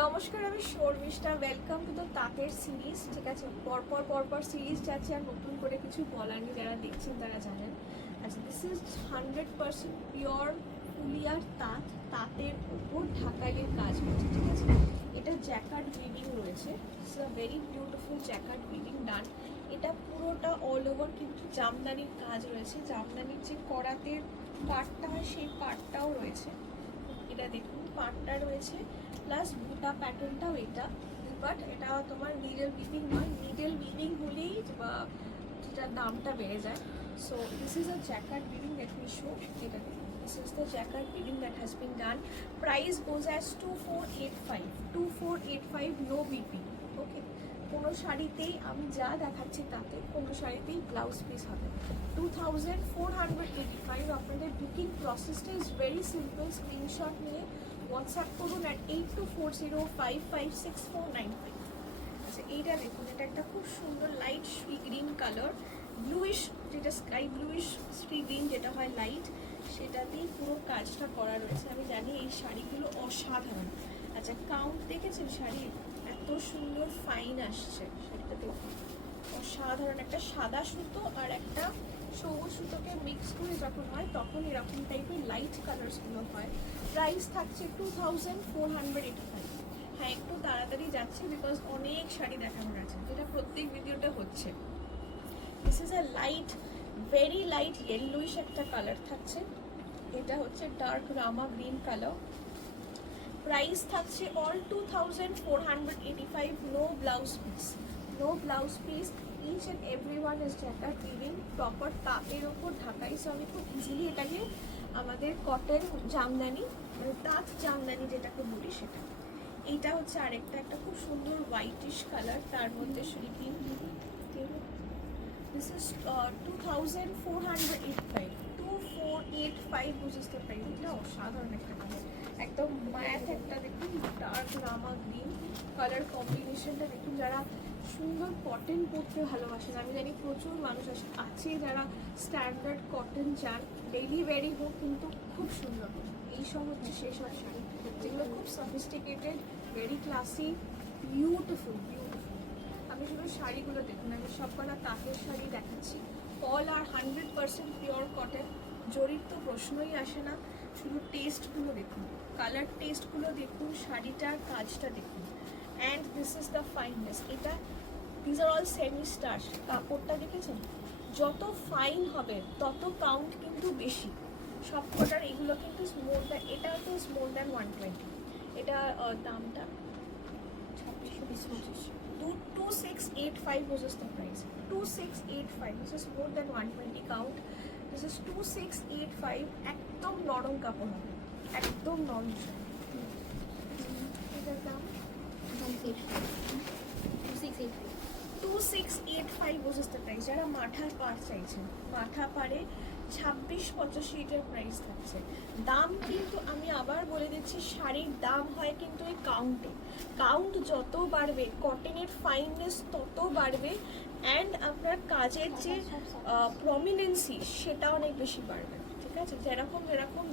নমস্কার, আমি Sharmistha. Welcome to the তাঁতের সিরিজ। ঠিক আছে, পরপর সিরিজ যাচ্ছে, আর নতুন করে কিছু বলার নেই। যারা দেখছেন তারা জানেন। আচ্ছা, দিস ইজ 100% পিওর ফুলিয়ার তাঁতের উপর ঢাকাইয়ের কাজ হচ্ছে। ঠিক আছে, এটা জ্যাকার্ড উইভিং রয়েছে। It's a very beautiful jacquard weaving done. এটা পুরোটা অল ওভার কিন্তু জামদানির কাজ রয়েছে। জামদানির যে করাতের পাটটা হয় সেই পাটটাও রয়েছে। এটা দেখুন, পাটটা রয়েছে প্লাস বুটা প্যাটার্নটাও এটা। বাট এটা তোমার নিডল উইভিং নয়, নিডল উইভিং হলেই যেটা দামটা বেড়ে যায়। So this is a jacquard weaving that we show. এটা দেখুন, this is the jacquard weaving that has been done. Price goes as 2485 no BP. Okay, কোনো শাড়িতেই আমি যা দেখাচ্ছি তাতে কোনো শাড়িতেই ব্লাউজ পিস হবে। 2485। আপনাদের বুকিং প্রসেসটা ইজ ভেরি সিম্পল। স্ক্রিনশট নিয়ে হোয়াটসঅ্যাপ করুন at 8240556495। আচ্ছা, এইটা দেখুন, এটা একটা খুব সুন্দর light Shri green colour, bluish, যেটা স্কাই ব্লুইশ শ্রী গ্রিন যেটা হয় লাইট, সেটাতেই পুরো কাজটা করা রয়েছে। আমি জানি এই শাড়িগুলো অসাধারণ। আচ্ছা, কাউন্ট দেখেছেন শাড়ির? এত সুন্দর ফাইন আসছে শাড়িটা, দেখুন অসাধারণ। একটা সাদা সুতো আর একটা সবুজ সুতোকে মিক্স করে যখন হয় তখন এরকম টাইপের লাইট কালার্সগুলো হয়। প্রাইস থাকছে 2485। হ্যাঁ, একটু তাড়াতাড়ি যাচ্ছে বিকজ অনেক শাড়ি দেখানোর আছে, যেটা প্রত্যেক ভিডিওতে হচ্ছে। This is a light, very light yellowish একটা কালার থাকছে। এটা হচ্ছে dark Rama green colour. Price থাকছে all 2485। No blouse piece, no blouse piece. Each and every one is jacquard weaving, proper তাঁতের ওপর ঢাকাই। সো আমি খুব ইজিলি এটাকে আমাদের কটন জামদানি, মানে তাঁত জামদানি যেটাকে বলি সেটা। এইটা হচ্ছে আরেকটা, একটা খুব সুন্দর হোয়াইটিশ কালার, তার মধ্যে স্লিপিং। দিস ইজ 2485 বুঝতে পারি। এটা অসাধারণ একটা কালার, একদম ম্যাট একটা। দেখুন ডার্ক রামা গ্রিন কালার কম্বিনেশনটা দেখুন। যারা সুন্দর কটন পরতে ভালোবাসেন, আমি জানি প্রচুর মানুষ আছে যারা স্ট্যান্ডার্ড কটন চান, ডেইলি ওয়ারি হোক কিন্তু খুব সুন্দর। এইসব হচ্ছে সেই সব শাড়ি যেগুলো খুব সফিস্টিকেটেড, ভেরি ক্লাসি, বিউটিফুল। আমি শুধু শাড়িগুলো দেখুন, আমি সবকটা তাঁতের শাড়ি দেখাচ্ছি। অল আর 100% পিওর কটন। জরির তো প্রশ্নই আসে না। শুধু টেস্টগুলো দেখুন, কালার টেস্টগুলো দেখুন, শাড়িটার কাজটা দেখুন। And this is the fineness. এটা these are all semi starch. কাপড়টা দেখেছেন? যত ফাইন হবে তত কাউন্ট কিন্তু বেশি। সবকটার এগুলো কিন্তু মোর দ্যান, এটা তো মোর দ্যান 120। এটা দামটা 2685 was just the price. 2685. This is more than 120 count. This is 2685. একদম নরম কাপড় হবে, একদম নরম শাড়ি। এটার দাম 2685 was just the price. যারা মাঠার পাড় চাইছেন, মাঠা পাড়ে 2685 এটার প্রাইস থাকছে। দাম কিন্তু আমি আবার বলে দিচ্ছি, শাড়ির দাম হয় কিন্তু এই কাউন্ট যত বাড়বে, কটনের ফাইননেস তত বাড়বে, অ্যান্ড আপনার কাজের যে প্রমিনেন্সি সেটা অনেক বেশি বাড়বে। ঠিক আছে, যেরকম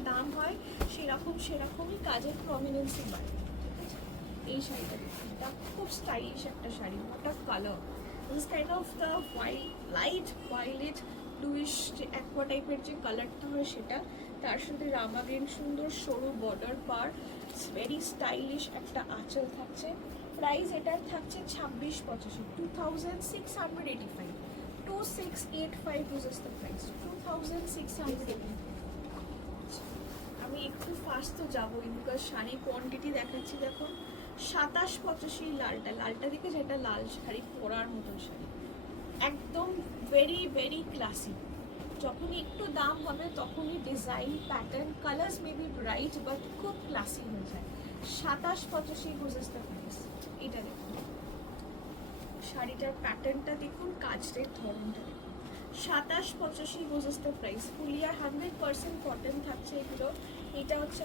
দাম হয় সেরকমই কাজের প্রমিনেন্সি বাড়বে। ঠিক আছে, এই শাড়িটা দেখুন, এটা খুব স্টাইলিশ একটা শাড়ি। ওটা colour this kind of the light violet bluish যে অ্যাকোয়া টাইপের যে কালারটা হয় সেটা, তার সাথে রামা গ্রিন সুন্দর সরু বর্ডার পার, ভেরি স্টাইলিশ একটা আঁচল থাকছে। প্রাইস এটার থাকছে 2685। 2685। 2685 ইজ দ্য প্রাইস। 2685। আমি একটু ফাস্ট তো যাবোই বিকজ শাড়ি কোয়ান্টিটি দেখাচ্ছি। দেখুন 2785 লালটা দেখে, যেটা লাল শাড়ি পরার মতন শাড়ি, একদম ভেরি ভেরি ক্লাসি। যখনই একটু দাম হবে তখনই design pattern colours may be bright but খুব ক্লাসি হয়ে যায়। 2785 বুঝেস দ্য প্রাইস। এটা দেখুন, শাড়িটার প্যাটার্নটা দেখুন, কাজের ধরনটা দেখুন। 2785 বুঝেস দ্য প্রাইস। ফুলিয়ার 100% কটন থাকছে এগুলো। এটা হচ্ছে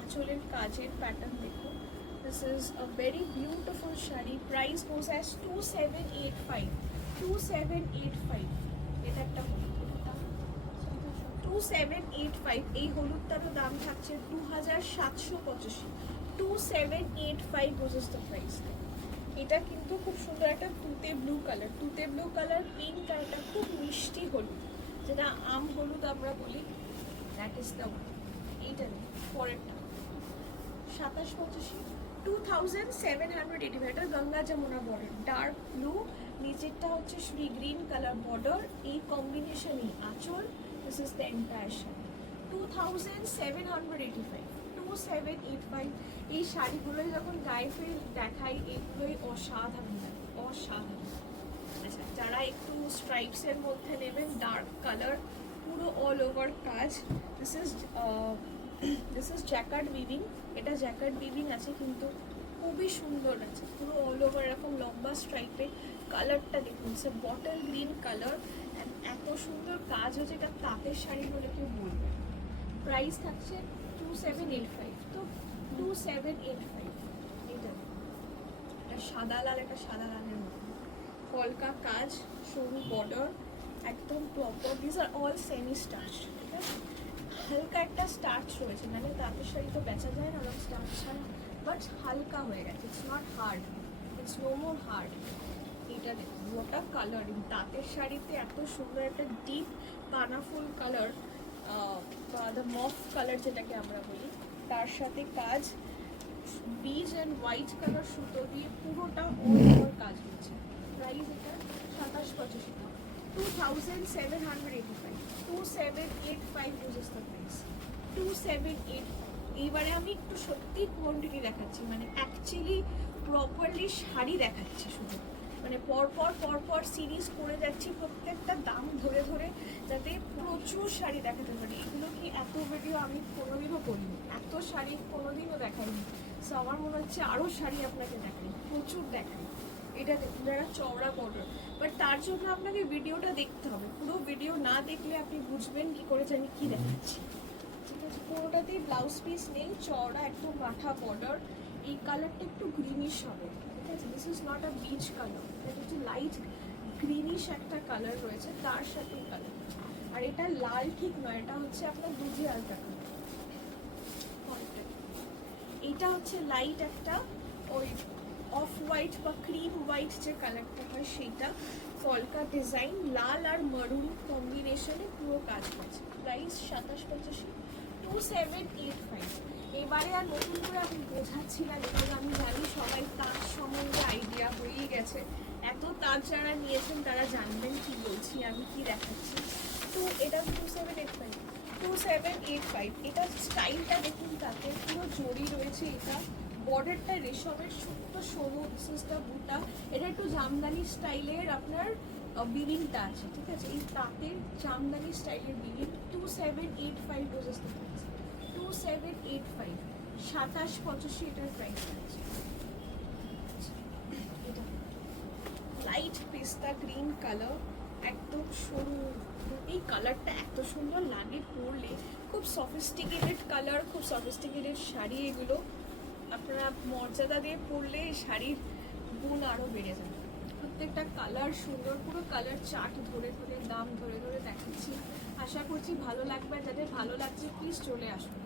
আঁচলের কাজের প্যাটার্ন দেখুন। This is a very beautiful sari. Price goes as 2785। 2785। এটা একটা হলুদ, 2785। এই হলুদটারও দাম থাকছে 2785। 2785 was the price. এটা কিন্তু খুব সুন্দর একটা তুতে ব্লু কালার পিঙ্ক আর এটা খুব মিষ্টি হলুদ, যেটা আম হলুদ আমরা বলি, দ্যাট ইজ দ্য ওয়ান। এইটা নেই, পরেরটা 2785, 2785। এটা Ganga Jamuna border, dark blue, নিচেরটা হচ্ছে শ্রী গ্রিন কালার বর্ডার, এই কম্বিনেশনই আঁচল। This is the entire sari, 2785, 2785। এই শাড়িগুলো যখন গায়ে ফেল দেখাই, এগুলোই অসাধারণ লাগে, অসাধারণ। আচ্ছা, যারা একটু স্ট্রাইপসের মধ্যে নেবেন, ডার্ক কালার, পুরো অল ওভার কাজ, দিস ইজ জ্যাকার্ড উইভিং। এটা জ্যাকার্ড উইভিং আছে কিন্তু খুবই সুন্দর আছে, পুরো অল ওভার এরকম লম্বা স্ট্রাইপে। কালারটা দেখুন, সে বটল গ্রিন কালার, এত সুন্দর কাজ হচ্ছে, এটা তাঁতের শাড়ি বলে কেউ বলবে। প্রাইস থাকছে 2785, তো 2785। এটা সাদা লাল, একটা সাদা লালের মতো কলকা কাজ, সরু বর্ডার, একদম proper. This are all semi starch, ঠিক আছে? হালকা একটা স্টার্চ রয়েছে, মানে তাঁতের শাড়ি তো বেচা যায় না ওরকম স্টার্চ ছাড়া, বাট হালকা হয়ে গেছে, it's not hard, it's no more hard. এটা দেখুন, ওটা কালারিং, তাঁতের শাড়িতে এত সুন্দর একটা ডিপ কানাফুল কালার বা দ্য মফ কালার যেটাকে আমরা বলি, তার সাথে কাজ বিজ অ্যান্ড হোয়াইট কালার সুতো দিয়ে পুরোটা অল ওভার কাজ হচ্ছে। প্রাইস এটা 2785, 2785, 2785 বুঝেছ তো প্রাইস, 2785। এইবারে আমি একটু সত্যি কোয়ান্টিটি দেখাচ্ছি, মানে অ্যাকচুয়ালি প্রপারলি শাড়ি দেখাচ্ছি শুধু, মানে পরপর সিরিজ করে যাচ্ছি, প্রত্যেকটা দাম ধরে ধরে, যাতে প্রচুর শাড়ি দেখাতে পারি। এগুলো কি এত ভিডিও আমি কোনোদিনও করিনি, এত শাড়ি কোনোদিনও দেখাইনি। সো আমার মনে হচ্ছে আরও শাড়ি আপনাকে দেখাই, প্রচুর দেখাই। এটা দেখুন, যারা চওড়া বর্ডার, বাট তার জন্য আপনাকে ভিডিওটা দেখতে হবে। পুরো ভিডিও না দেখলে আপনি বুঝবেন কি করে যে আমি কী দেখাচ্ছি, ঠিক আছে? পুরোটাতেই ব্লাউজ পিস নেই, চওড়া একদম মাথা বর্ডার। এই কালারটা একটু গ্রিনিশ হবে, ঠিক আছে? This is not a beach colour, এটা হচ্ছে লাইট গ্রিনিশ একটা কালার রয়েছে, তার সাথে কালার। আর এটা লাল ঠিক নয়, এটা হচ্ছে আপনার দুধে আলতা কালার। এটা হচ্ছে লাইট একটা ওই অফ হোয়াইট বা ক্রিম হোয়াইট যে কালারটা হয় সেইটা, কলকা ডিজাইন, লাল আর মারুন কম্বিনেশনে পুরো কাজ হয়েছে। প্রাইস 2785, 2785। এবারে আর নতুন করে আমি বোঝাচ্ছি না, বিকজ আমি জানি সবাই তাঁত সম্বন্ধে আইডিয়া হয়েই গেছে। এত তাঁত যারা নিয়েছেন তারা জানবেন কি বলছি, আমি কি দেখাচ্ছি। তো এটা 2785, 2785। এটা স্টাইলটা দেখুন, তাতে পুরো জড়ি রয়েছে। এটা বর্ডারটা রেশমের ছোট্ট সরু সিস্টা বুটা, এটা একটু জামদানি স্টাইলের আপনার বিলিংটা আছে, ঠিক আছে? এই তাঁতের জামদানি স্টাইলের বিলিং, 2785 ডোজেস, 2785, 2785 এটার প্রাইস আছে। এটা লাইট পেস্তা গ্রিন কালার, একদম সরু। এই কালারটা এত সুন্দর লাগে পরলে, খুব সফিস্টিকেটেড কালার, খুব সফিস্টিকেটেড শাড়ি। এগুলো আপনারা মর্যাদা দিয়ে পরলে শাড়ির গুণ আরও বেড়ে যাবে। প্রত্যেকটা কালার সুন্দর, পুরো কালার চার্ট ধরে ধরে, দাম ধরে ধরে দেখাচ্ছি। আশা করছি ভালো লাগবে, যাদের ভালো লাগছে প্লিজ চলে আসুন,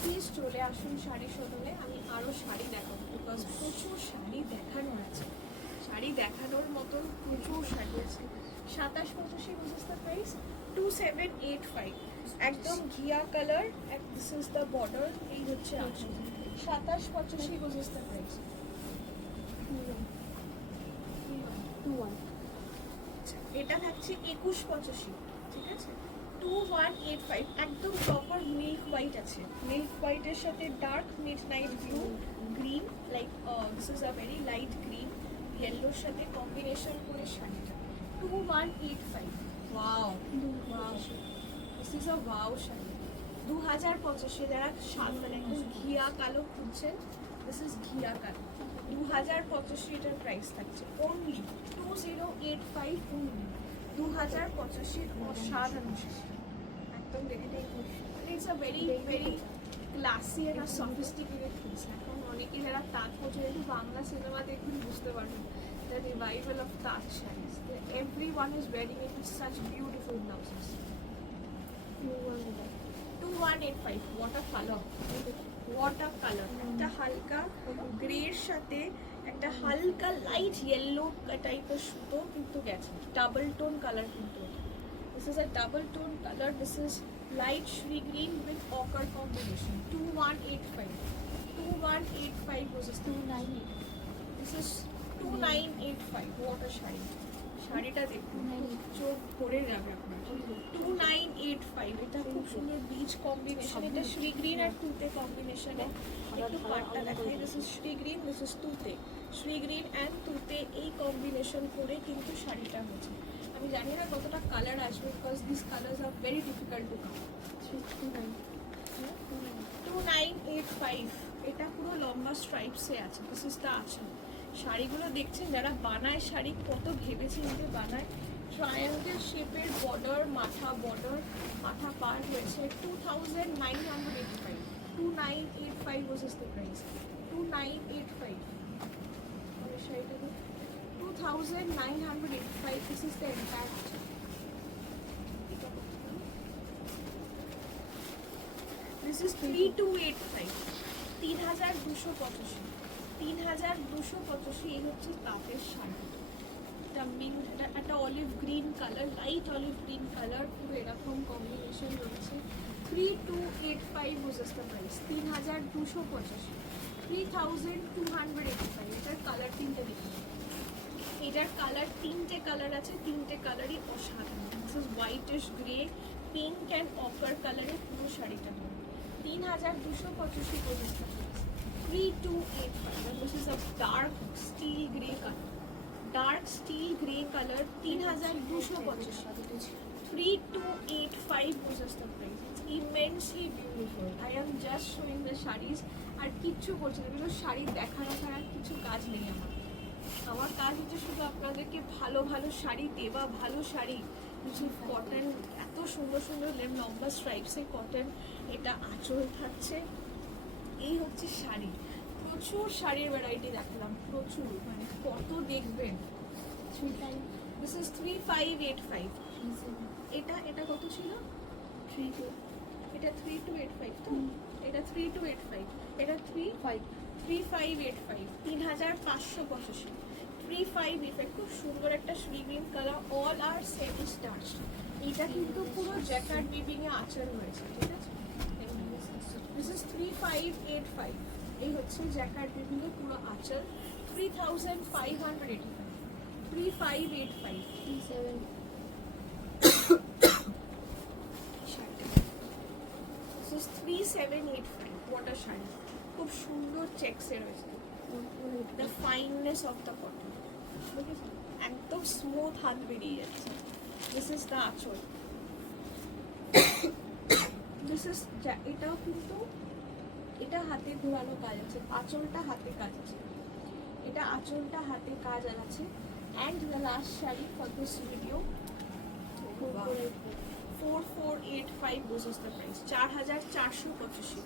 প্লিজ চলে আসুন শাড়ি শোরুমে। আমি আরও শাড়ি দেখাবো, বিকজ প্রচুর শাড়ি দেখানোর আছে, শাড়ি দেখানোর মতন প্রচুর শাড়ি আছে। 2785 বুঝেছ দ্য প্রাইস, 2785। একদম ঘিয়া colour, this is the border, এই হচ্ছে 2785 বুঝেছ দ্য প্রাইস। এটা থাকছে 2185, ঠিক আছে? 2185, একদম প্রপার মিল্ক হোয়াইট আছে, মিল্ক হোয়াইটের সাথে dark midnight blue green, like this is a very light green, ইয়েলোর সাথে কম্বিনেশন করে শাড়িটা। 2185, wow wow, this is a wow sari. 2085, যারা সাদা একদম ঘিয়া কালো খুঁজছেন, দিস ইজ ঘিয়া কালো, 2085 এটার প্রাইস থাকছে অনলি 2085 অনলি। 2085 অসাধারণ একদম দেখে, it's a very very classy and sophisticated things. এখন অনেকে যারা তাঁত করছে, একটু বাংলা সিনেমা দেখুন বুঝতে পারবেন দ্য রিভাইভাল অফ তাঁত saris. Every one is wearing it with such beautiful blouses. 2185 what a color, what a color, একটা হালকা গ্রের সাথে একটা হালকা লাইট ইয়েলো টাইপের সুতো কিন্তু গেছে, ডাবল টোন কালার কিন্তু। This is a double tone color. This is light shri green with ochre combination. 2185. 2185 versus 298. This is 2985. What a shari. শাড়িটা দেখুন, চোখ ভরে যাবে আপনার। 2985 এটা খুব সুন্দর বিচ কম্বিনেশন, এটা শ্রী গ্রিন আর তুতে কম্বিনেশনে। একটু পাটটা দেখাই, this is Shri green, this is তুতে। শ্রী গ্রিন অ্যান্ড তুতে এই কম্বিনেশন করে কিন্তু শাড়িটা হয়েছে। আমি জানি না কতটা কালার আসবে, because this colours are very difficult to come. 2985 এটা পুরো লম্বা স্ট্রাইপসে আছে, দিস ইজ দ্য আঁচল। শাড়িগুলো দেখছেন যারা বানায় শাড়ি কত ভেবেচিন্তে বানায়। ট্রায়াঙ্গেল শেপের বর্ডার, মাথা পার হয়েছে। 2985, 2985 was the price, 2985 শাড়িটা 2985, this is the impact. This is 3285, 3285, 3285 এই হচ্ছে তাঁতের শাড়ি। একটা olive green colour, light olive green colour, পুরো এরকম কম্বিনেশন রয়েছে। 3285 was the price, 3285, 3285। এটার কালার তিনটে দেখুন, এটার কালার তিনটে কালার আছে, তিনটে কালারই অসাধারণ। This is whitish grey, pink and offer কালারের পুরো শাড়িটা হবে 3285 পর্যন্ত। 3285 and this is a dark steel grey color, dark steel grey color, 3285, 3285 was the price. It's immensely beautiful. I am just showing the sarees আর কিচ্ছু করছি না, কিন্তু শাড়ি দেখানো ছাড়া কিছু কাজ নেই আমার কাজ হচ্ছে শুধু আপনাদেরকে ভালো ভালো শাড়ি দেওয়া, ভালো শাড়ি কিছু কটন, এত সুন্দর সুন্দর লম্বা স্ট্রাইপসে কটন, এটা আঁচল থাকছে। এই হচ্ছে শাড়ি, প্রচুর শাড়ির ভ্যারাইটি দেখালাম, প্রচুর, মানে কত দেখবেন। দিস ইজ 3585, এটা কত ছিল? 32, এটা 3285 তো, এটা 3285, এটা 3585, 3585, 3585। খুব সুন্দর একটা শ্রী গ্রিন কালার, অল আর সেমি স্টার্চ। এটা কিন্তু পুরো জ্যাকার্ড উইভিং এ আঁচল হয়েছে, ঠিক আছে। দিস ইজ 3585, এই হচ্ছে জ্যাকার্ড উইভিং এর পুরো আঁচল। 3585, 3585, 37। This is 3785, what a sari, খুব সুন্দর চেকসে রয়েছে। The fineness of the cotton, একদম স্মুথ, হাত বেরিয়ে যাচ্ছে। This is the আঁচল, this is এটাও কিন্তু, এটা হাতে ঘোরানো কাজ আছে, আঁচলটা হাতে কাজ আছে, এটা আঁচলটা হাতে কাজ আছে। And the last sari for this video, 4485 was the price, 4485,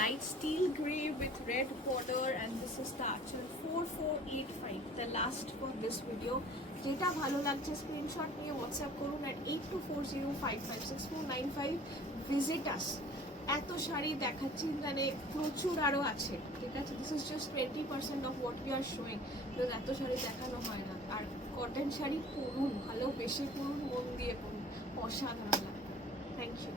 light steel grey with red border, and this is the actual 4485, the last for this video. যেটা ভালো লাগছে স্ক্রিনশট নিয়ে হোয়াটসঅ্যাপ করুন at 8240556495, visit us। এত শাড়ি দেখাচ্ছি, মানে প্রচুর আরও আছে, ঠিক আছে। This is just 20% of what we are showing, because এত শাড়ি দেখানো হয় না। আর কটন শাড়ি পরুন, ভালো বেশি পরুন, মন দিয়ে পরুন, অসাধারণ লাগবে। Thank you.